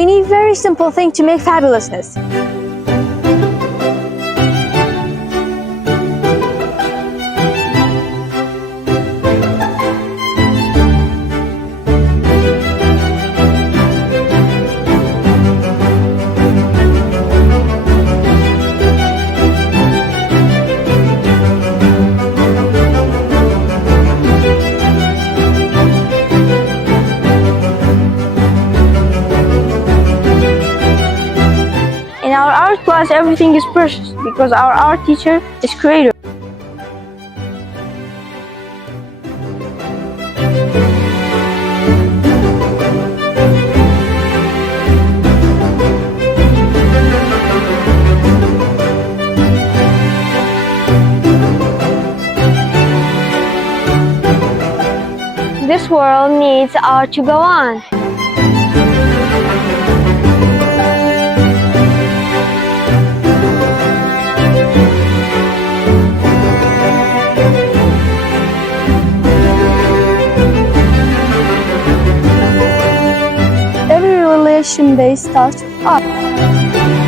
We need very simple things to make fabulousness. In our art class, everything is precious because our art teacher is creative. This world needs art to go on. Every relation-based starts with art.